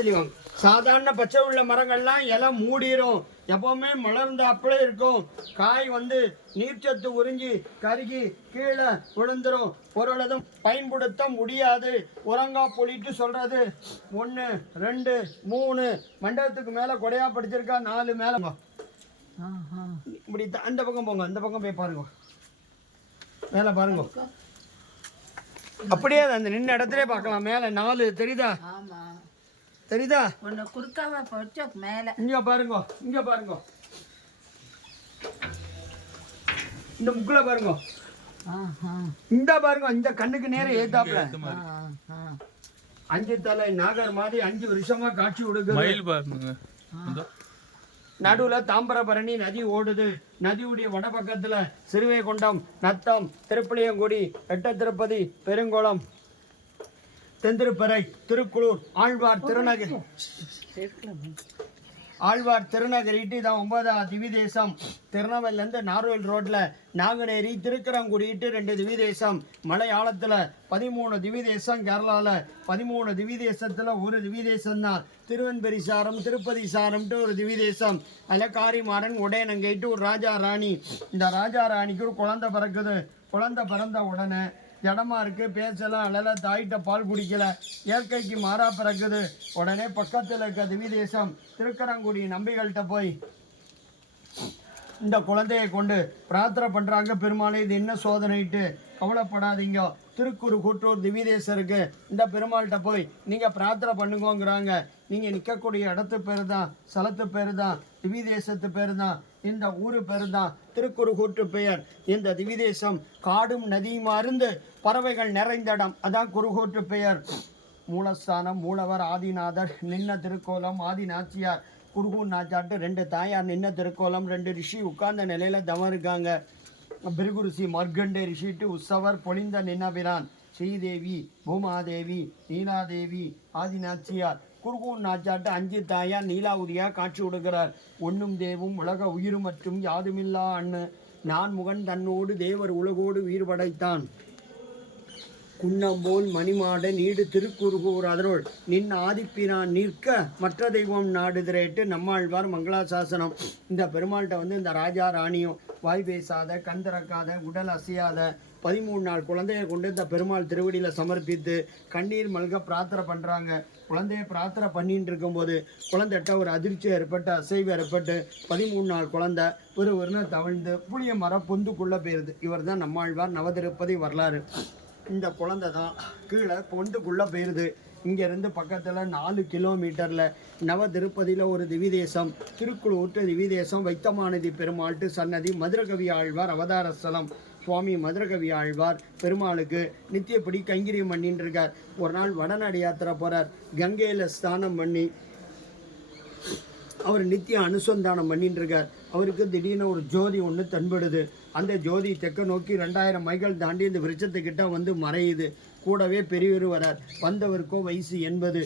தெரியும். சாதாரண பச்சை உள்ள மரங்கள்லாம் இலை மூடிரும், எப்பவுமே மலர்ந்த அப்படியே இருக்கும். காய் வந்து நீர்ச்சத்து உறிஞ்சி கருகி கீழே விழுந்துரும், பொருளதும் பயன்படுத்த முடியாது. உரங்கா பொழிட்டு சொல்றது 1 2 3 மண்டபத்துக்கு மேல கொடையா படிச்சிருக்கா, 4 மேல. இப்படி அந்த பக்கம் போங்க, அந்த பக்கம் போய் பாருங்க, மேல பாருங்க. அப்படியே அந்த நின்ன இடத்துல பார்க்கலாம். மேல 4 தெரியுதா? தெரியுதா? ஒன்னு குறுக்காவ போச்சு மேல. இங்க பாருங்க, இங்க பாருங்க, இந்த முக்குல பாருங்க, இந்த பாருங்க, இந்த கண்ணுக்கு நேரம் ஏத்தாப்ல 5 தலை நாகர் மாதிரி 5 வருஷமா காட்சி கொடுக்குது. நடுவுல தாம்பரபரணி நதி ஓடுது. நதியுடைய வடபக்கத்துல சிறுவைகுண்டம், நத்தம், திருப்புளியங்குடி, எட்ட திருப்பதி, பெருங்குளம், தென்திருப்பறை, திருக்குளூர், ஆழ்வார் திருநகரிட்டு இதான் 9ஆவது திவிதேசம். திருநெல்வேலிருந்து நார்வேல் ரோட்ல நாங்குநேரி, திருக்கரங்குடிட்டு 2 திவிதேசம். மலையாளத்துல 13 திவிதேசம். கேரளால 13 திவிதேசத்துல ஒரு திவிதேசம் தான் திருவன்பெரி சாரம், திருப்பதி சாரம்ட்டு ஒரு திவிதேசம். அதில் காரிமாறன் உடையனங்கைட்டு ஒரு ராஜா ராணி. இந்த ராஜா ராணிக்கு ஒரு குழந்தை பிறக்குது. குழந்தை பிறந்த உடனே ஜடமா இருக்கு, பேசலாம், அழல, தாயிட்ட பால் குடிக்கல, இயற்கைக்கு மாறா பிறக்குது. உடனே பக்கத்தில் இருக்க திவிதேசம் திருக்கரங்குடி நம்பிகள்கிட்ட போய் இந்த குழந்தையை கொண்டு பிரார்த்தனை பண்றாங்க. பெருமாளே இது என்ன சோதனைட்டு கவலைப்படாதீங்க, திருக்குறு கூற்றூர் திவிதேசருக்கு இந்த பெருமாள்கிட்ட போய் நீங்க பிரார்த்தனை பண்ணுங்கிறாங்க. நீங்க நிற்கக்கூடிய இடத்து பேரு தான், ஸ்தலத்து பேரு தான், திவிதேசத்து பேரு தான், இந்த ஊரு பேரு தான் திருக்குறு கூற்று பெயர். இந்த திவிதேசம் காடும் நதியும் அருந்து பறவைகள் நிறைந்த இடம், அதான் குருகூற்று பெயர். மூலஸ்தானம் மூலவர் ஆதிநாதர் நின்ன திருக்கோலம் ஆதிநாச்சியார். குருகூர் நாச்சாட்டு 2 தாயார் நின்ன திருக்கோலம், 2 ரிஷி உட்கார்ந்த நிலையில தவம் இருக்காங்க. பிருகு ரிஷி, மர்கண்டே ரிஷிட்டு உற்சவர் பொழிந்த நின்னபிரான், ஸ்ரீதேவி, பூமாதேவி, நீலாதேவி, ஆதிநாச்சியார். குருகூர் நாச்சாட்டு 5 தாயார் நீலாவுதியா காட்சி கொடுக்கிறார். ஒன்னும் தேவும் உலக உயிர் மற்றும் யாதுமில்லா அண்ணு நான் முகன் தன்னோடு தேவர் உலகோடு உயிர் படைத்தான். குன்னம்போல் மணிமாட நீடு திருக்குறுகூர் அதனுள் நின் ஆதிப்பிரான் நிற்க மற்ற தெய்வம் நாடுதிரேட்டு நம்மாழ்வார் மங்களாசாசனம். இந்த பெருமாள்கிட்ட வந்து இந்த ராஜா ராணியும் வாய் பேசாத, கண் திறக்காத, உடல் அசையாத 13 நாள் குழந்தையை கொண்டு இந்த பெருமாள் திருவடியில் சமர்ப்பித்து கண்ணீர் மல்க பிரார்த்தனை பண்ணுறாங்க. குழந்தைய பிரார்த்தனை பண்ணிட்டு இருக்கும்போது குழந்தைகிட்ட ஒரு அதிர்ச்சி ஏற்பட்டு, அசைவு ஏற்பட்டு 13 நாள் குழந்தை ஒருவர்னு தவழ்ந்து புளிய மரம் பொந்துக்குள்ளே போயிருது. இவர் தான் நம்மாழ்வார் நவதிருப்பதி வரலாறு. இந்த குழந்தை தான் கீழே பொந்துக்குள்ளே போயிருது. இங்கேருந்து பக்கத்தில் 4 கிலோமீட்டரில் நவ திருப்பதியில் ஒரு திவிதேசம், திருக்குளூற்று திவிதேசம், வைத்தமானதி பெருமாள்ட்டு சன்னதி, மதுரகவி ஆழ்வார் அவதார ஸ்தலம். சுவாமி மதுரகவி ஆழ்வார் பெருமாளுக்கு நித்தியப்படி கைங்கரியம் பண்ணின்னு இருக்கார். ஒரு நாள் வடநாடு யாத்திரை போகிறார். கங்கையில் ஸ்நானம் பண்ணி அவர் நித்திய அனுசந்தானம் பண்ணிட்டு இருக்கார். அவருக்கு திடீர்னு ஒரு ஜோதி ஒன்று தென்படுது. அந்த ஜோதி தெற்க நோக்கி 2000 மைல்கள் தாண்டி இந்த விருட்சத்துக்கிட்ட வந்து மறையுது. கூடவே பெரியவர் வரார். வந்தவருக்கோ வயசு 80.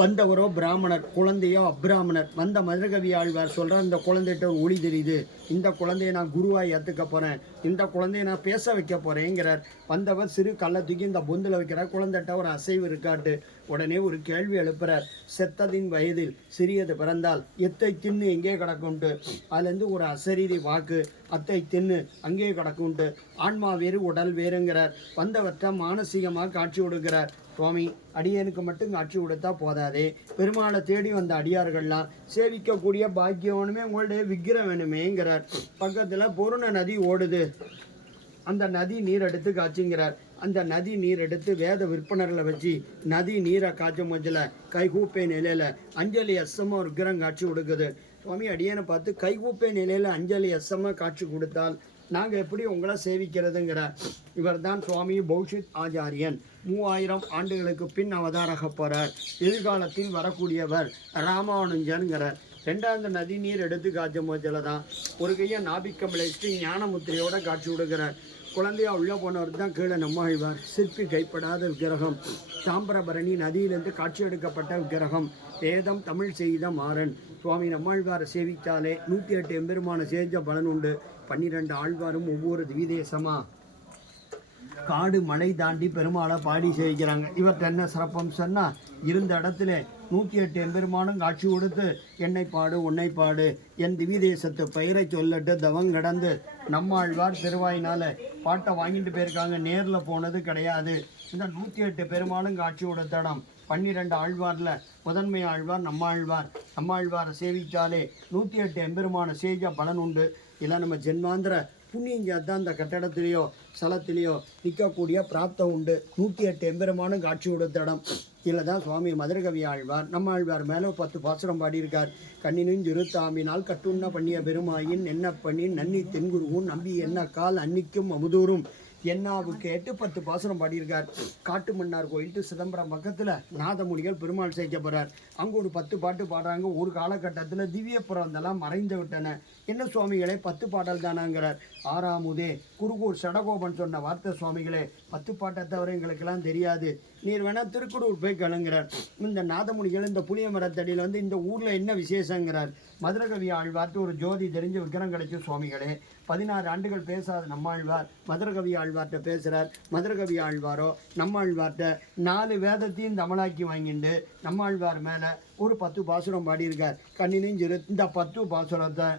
வந்தவரோ பிராமணர், குழந்தையோ அப்ராமணர். வந்த மதுரகவி ஆழ்வார் சொல்கிறார், இந்த குழந்தைகிட்ட ஒரு ஒளி தெரியுது, இந்த குழந்தைய நான் குருவாக ஏற்றுக்க போகிறேன், இந்த குழந்தைய நான் பேச வைக்க போகிறேங்கிறார். வந்தவர் சிறு கல்லை தூக்கி இந்த பொந்தில் வைக்கிறார். குழந்தைகிட்ட ஒரு அசைவு இருக்காட்டு. உடனே ஒரு கேள்வி எழுப்புறார். செத்ததின் வயதில் சிறியது பிறந்தால் எத்தை தின்னு எங்கே கிடக்கும்ட்டு. அதுலேருந்து ஒரு அசரீரி வாக்கு, அத்தை தின்னு அங்கே கிடக்கும்ட்டு. ஆன்மா வேறு உடல் வேறுங்கிறார். வந்தவற்றை மானசீகமாக காட்சி கொடுக்கிறார். சுவாமி, அடியனுக்கு மட்டும் காட்சி கொடுத்தா போதாதே, பெருமாளை தேடி வந்த அடியார்கள்லாம் சேவிக்கக்கூடிய பாக்கியம் வேணுமே, உங்களுடைய விக்கிரம் வேணுமேங்கிறார். பக்கத்தில் பொருண நதி ஓடுது. அந்த நதி நீர் எடுத்து காய்ச்சிங்கிறார். அந்த நதி நீர் எடுத்து வேத விற்பனர்களை வச்சு நதி நீரை காய்ச்சும் மஞ்சள் கைகூப்பை நிலையில் அஞ்சலி அசமாக ஒரு விக்கிரம் காட்சி கொடுக்குது. சுவாமி, அடியனை பார்த்து கைகூப்பை நிலையில் அஞ்சலி அசமாக காட்சி கொடுத்தால் நாங்கள் எப்படி உங்களை சேவிக்கிறதுங்கிறார். இவர் தான் சுவாமி பௌஷித் ஆச்சாரியன். 3000 ஆண்டுகளுக்கு பின் அவதாரக போகிறார். எதிர்காலத்தில் வரக்கூடியவர் ராமானுஜன்கிறார். 2வது நதி நீர் எடுத்து காய்ச்சும் போதில் தான் ஒரு கையை நாபிக்கம்பளை ஞானமுத்திரையோட காட்சி கொடுக்கிறார். குழந்தையா உள்ளே போனவர் தான் கீழே நம்மாழ்வார். சிற்பி கைப்படாத விக்கிரகம். தாம்பரபரணி நதியிலிருந்து காட்சி எடுக்கப்பட்ட விக்கிரகம். வேதம் தமிழ் செய்த மாறன். சுவாமி நம்மாழ்வாரை சேவித்தாலே 108 எம்பெருமான சேஜ பலன் உண்டு. 12 ஆழ்வாரும் ஒவ்வொரு திவிதேசமாக காடு மலை தாண்டி பெருமாளை பாடி சேவிக்கிறாங்க. இவர்கிட்ட என்ன சிறப்பம்சம்னா, இருந்த இடத்துல 108 எம்பெருமானும் காட்சி கொடுத்து என்னை பாடு உன்னை பாடு என் திவ்ய தேசத்து பெயரை சொல்லட்டு தவம் கடந்து நம்மாழ்வார் திருவாயினால பாட்டை வாங்கிட்டு போயிருக்காங்க. நேரில் போனது கிடையாது. இந்த 108 பெருமாளும் காட்சி கொடுத்த இடம் 12 ஆழ்வாரில் முதன்மை ஆழ்வார் நம்மாழ்வாரை சேவிச்சாலே 108 எம்பெருமான சேஜ பலன் உண்டு. இல்லை நம்ம ஜென்மாந்திர புண்ணியஞ்சாத்தான் அந்த கட்டடத்திலேயோ ஸ்தலத்திலேயோ நிற்கக்கூடிய பிராப்தம் உண்டு. 108 எம்பெருமானும் காட்சி கொடுத்த இடம். இதில் தான் சுவாமி மதுரகவி ஆழ்வார் நம்ம ஆழ்வார் மேலே 10 பாசுரம் பாடியிருக்கார். கண்ணினும் இருத்தாமினால் கட்டுண்ண பண்ணிய பெருமாயின் என்ன பண்ணி நன்னி தென்குருவும் நம்பி என்ன கால் அன்னிக்கும் அமுதூரும் என்னாவுக்கு 8-10 பாசுரம் பாடியிருக்கார். காட்டு மன்னார் கோயில் டு சிதம்பரம் பக்கத்தில் நாதமுனிகள் பெருமாள் சேர்க்க போகிறார். அங்கே ஒரு 10 பாட்டு பாடுறாங்க. ஒரு காலகட்டத்தில் திவ்ய புறந்தெல்லாம் மறைந்து விட்டன. என்ன சுவாமிகளே 10 பாடல் தானாங்கிறார். ஆறாமுதே குருகூர் சடகோபன் சொன்ன வார்த்தை சுவாமிகளே 10 பாட்டை தவிர எங்களுக்கெல்லாம் தெரியாது, நீர் வேணால் திருக்குறூர் போய் கலங்கிறார். இந்த நாதமுனிகள் இந்த புளிய மரத்தடியில் வந்து இந்த ஊரில் என்ன விசேஷங்கிறார். மதுரகவி ஆழ்வார்ட்டு ஒரு ஜோதி தெரிஞ்ச விக்கிரம் கிடைச்சி சுவாமிகளே 16 ஆண்டுகள் பேசாத நம்மாழ்வார் மதுரகவி ஆழ்வார்கிட்ட பேசுகிறார். மதுரகவி ஆழ்வாரோ நம்மாழ்வார்கிட்ட 4 வேதத்தையும் தமிழாக்கி வாங்கிட்டு நம்மாழ்வார் மேலே ஒரு 10 பாசுரம் பாடியிருக்கார். கண்ணினும் இந்த 10 பாசுரத்தை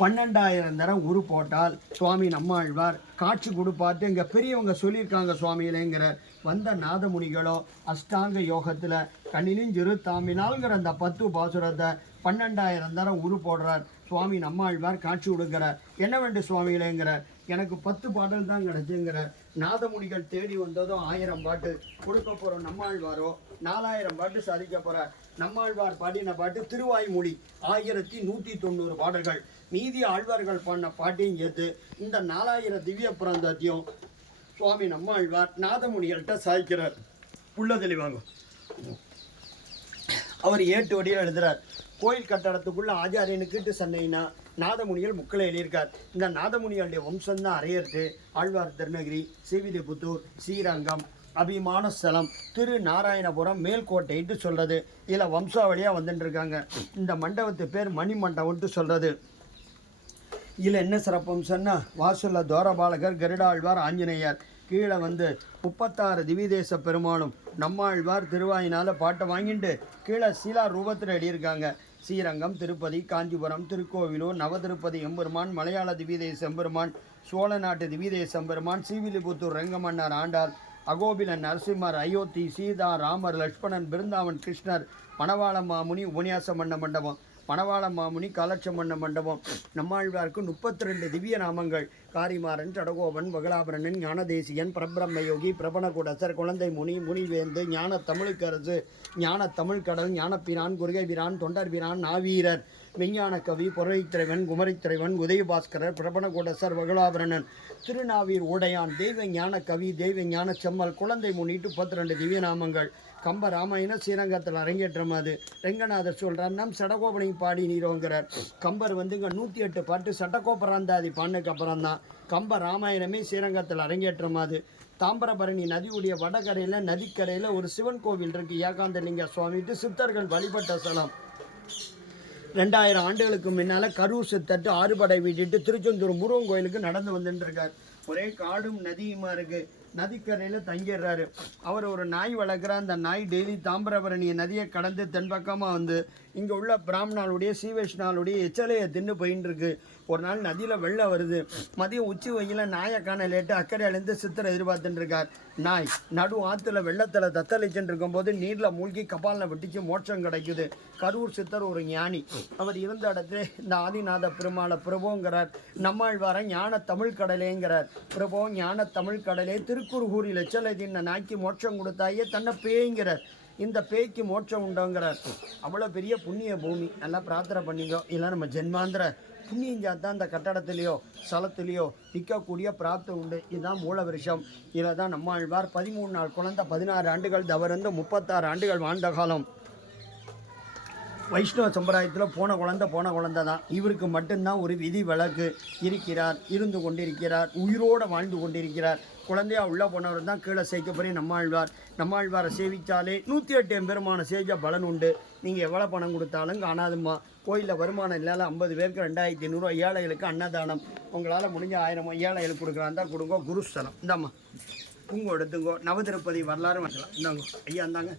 12,000 தரம் உரு போட்டால் சுவாமி நம்மாழ்வார் காட்சி கொடுப்பாட்டு இங்கே பெரியவங்க சொல்லியிருக்காங்க சுவாமிகளேங்கிறார். வந்த நாதமுனிகளோ அஷ்டாங்க யோகத்தில் கண்ணினும் தாமினால்ங்கிற அந்த 10 பாசுரத்தை 12,000 தரம் உரு போடுறார். சுவாமி நம்மாழ்வார் காட்சி கொடுக்கிறார். என்ன வேண்டும் சுவாமிகளேங்கிறார். எனக்கு 10 பாடல் தான் கிடச்சுங்கிறார். நாதமுனிகள் தேடி வந்ததும் 1000 பாட்டு கொடுக்க போகிறோம். நம்மாழ்வாரோ 4000 பாட்டு சாதிக்க போகிறார். நம்மாழ்வார் பாடின பாட்டு திருவாய்மொழி 1190 பாடல்கள். மீதி ஆழ்வார்கள் பாடின பாட்டையும் சேர்த்து இந்த 4000 திவ்ய புராந்தத்தையும் சுவாமி நம்மாழ்வார் நாதமுனிகள்கிட்ட சாதிக்கிறார். உள்ள தெளிவாங்க. அவர் 8 வடியில் எழுதுகிறார். கோயில் கட்டடத்துக்குள்ள ஆச்சாரியனுக்கிட்டு சண்டைனா நாதமுனிகள் முக்களை எழுதியிருக்கார். இந்த நாதமுனிகளுடைய வம்சம்தான் அரையர்த்து ஆழ்வார் திருநகிரி ஸ்ரீவில்லிபுத்தூர் ஸ்ரீரங்கம் அபிமான ஸ்தலம் திரு நாராயணபுரம் மேல்கோட்டைட்டு சொல்கிறது. இதில் வம்சாவளியாக வந்துட்டு இருக்காங்க. இந்த மண்டபத்து பேர் மணி மண்டபம்ட்டு சொல்கிறது. இதில் என்ன சிறப்பம்சன்னா வாசல்ல தோரபாலகர் கருடாழ்வார் ஆஞ்சநேயர் கீழே வந்து 36 திவிதேச பெருமானும் நம்மாழ்வார் திருவாயினால் பாட்டை வாங்கிட்டு கீழே சீலா ரூபத்தில் எழுதியிருக்காங்க. ஸ்ரீரங்கம் திருப்பதி காஞ்சிபுரம் திருக்கோவிலூர் நவதிருப்பதி எம்பெருமான் மலையாள திவிதேச எம்பெருமான் சோழ நாட்டு திவிதேச எம்பெருமான் ஸ்ரீவில்லிபுத்தூர் ரெங்கமன்னார் ஆண்டாள் அகோபிலன் நரசிம்மர் அயோத்தி சீதா ராமர் லட்சுமணன் பிருந்தாவன் கிருஷ்ணர் மணவாள மாமுனி உபன்யாசம் பண்ண மண்டபம் மணவாள மாமுனி காலட்சம் பண்ண மண்டபம். நம்மாழ்வாருக்கு 32 திவ்ய நாமங்கள். காரிமாறன் சடகோபன் வகலாபரணன் ஞானதேசியன் பிரபிரம்மயோகி பிரபணகுடசர் குழந்தை முனி முனிவேந்து ஞான தமிழுக்கரசு ஞான தமிழ்கடல் ஞானப்பிரான் குருகைபிரான் தொண்டர்பிரான் நாவீரர் விஞ்ஞான கவி பொறைத்திரைவன் குமரித்திரைவன் உதயபாஸ்கரர் பிரபணகுடசர் வகலாபரணன் திருநாவீர் உடையான் தெய்வ ஞான கவி தெய்வ ஞான செம்மல் குழந்தை முன்னிட்டு 32 திவ்ய நாமங்கள். கம்ப ராமாயணம் ஸ்ரீரங்கத்தில் அரங்கேற்றம். அது ரெங்கநாதர் சொல்கிறார். நம் சடகோபனை பாடி நீரோங்கிறார். கம்பர் வந்து இங்கே 108 பாட்டு சட்டகோபராந்தாதி பாண்டுக்கு அப்புறம் தான் கம்ப ராமாயணமே ஸ்ரீரங்கத்தில் அரங்கேற்றம். அது தாம்பரபரணி நதியுடைய வடகரையில் நதிக்கரையில் ஒரு சிவன் கோவில் இருக்குது. ஏகாந்தலிங்க சுவாமிட்டு சித்தர்கள் வழிபட்ட ஸ்தலம். 2000 ஆண்டுகளுக்கு முன்னால் கரூர் சித்தட்டு ஆறுபடை வீட்டிட்டு திருச்செந்தூர் முருகன் கோயிலுக்கு நடந்து வந்துட்டு இருக்கார். ஒரே காடும் நதியுமா இருக்குது. நதிக்கரையில் தங்கிடுறாரு. அவர் ஒரு நாய் வளர்க்குறார். அந்த நாய் டெய்லி தாம்பரபரணி நதியை கடந்து தென்பக்கமாக வந்து இங்கே உள்ள பிராமணாளுடைய சீவைஷ்ணாளுடைய எச்சலையை தின்னு போயின்னு இருக்கு. ஒரு நாள் நதியில் வெள்ளம் வருது. மதியம் உச்சி வெயில நாயை காண லேட்டு அக்கறையிலேருந்து சித்தரை எதிர்பார்த்துட்டு இருக்கார். நாய் நடு ஆற்றுல வெள்ளத்தில் தத்தளிச்சுட்டு இருக்கும்போது நீரில் மூழ்கி கபாலில் வெட்டிச்சு மோட்சம் கிடைக்குது. கரூர் சித்தர் ஒரு ஞானி. அவர் இருந்த இடத்துல இந்த ஆதிநாத பெருமாளை பிரபோங்கிறார். நம்மாழ்வார ஞான தமிழ் கடலேங்கிறார். பிரபோ ஞான தமிழ் கடலே திருக்குறுகூரில் எச்சலை தின்ன நாய்க்கு மோட்சம் கொடுத்தாயே தன்னை பேய்ங்கிறார். இந்த பேய்க்கு மோட்சம் உண்டோங்கிறார். அவ்வளோ பெரிய புண்ணிய பூமி. நல்லா பிரார்த்தனை பண்ணிக்கோ. இல்லை நம்ம ஜென்மாந்திர புண்ணியஞ்சாத்தான் அந்த கட்டடத்திலேயோ ஸ்தலத்திலேயோ நிற்கக்கூடிய பிராப்தம் உண்டு. இதுதான் மூல வருஷம். இதில் தான் நம்மாழ்வார் 13 நாள் குழந்தை 16 ஆண்டுகள் தவறந்து 36 ஆண்டுகள் வாழ்ந்த காலம். வைஷ்ணவ சம்பிரதாயத்தில் போன குழந்தை தான். இவருக்கு மட்டும்தான் ஒரு விதி விலக்கு இருக்கிறார், இருந்து கொண்டிருக்கிறார், உயிரோடு வாழ்ந்து கொண்டிருக்கிறார். குழந்தையா உள்ள போனவர் தான் கீழே சேர்க்கப்படி நம்மாழ்வாரை சேவித்தாலே 108 எம்பெருமான சேஜ பலன் உண்டு. நீங்கள் எவ்வளோ பணம் கொடுத்தாலும் காணாதும்மா. கோயிலில் வருமானம் இல்லாத 50 பேருக்கு 2500 ஏழைகளுக்கு அன்னதானம். உங்களால் முடிஞ்ச 1000 ஏழைகளுக்கு கொடுக்குறாந்தா கொடுங்க. குருஸ்தலம் இந்தாம்மா உங்க எடுத்துங்கோ. நவதிருப்பதி வரலாறு வரலாம். இந்தாங்க ஐயா, இந்தாங்க.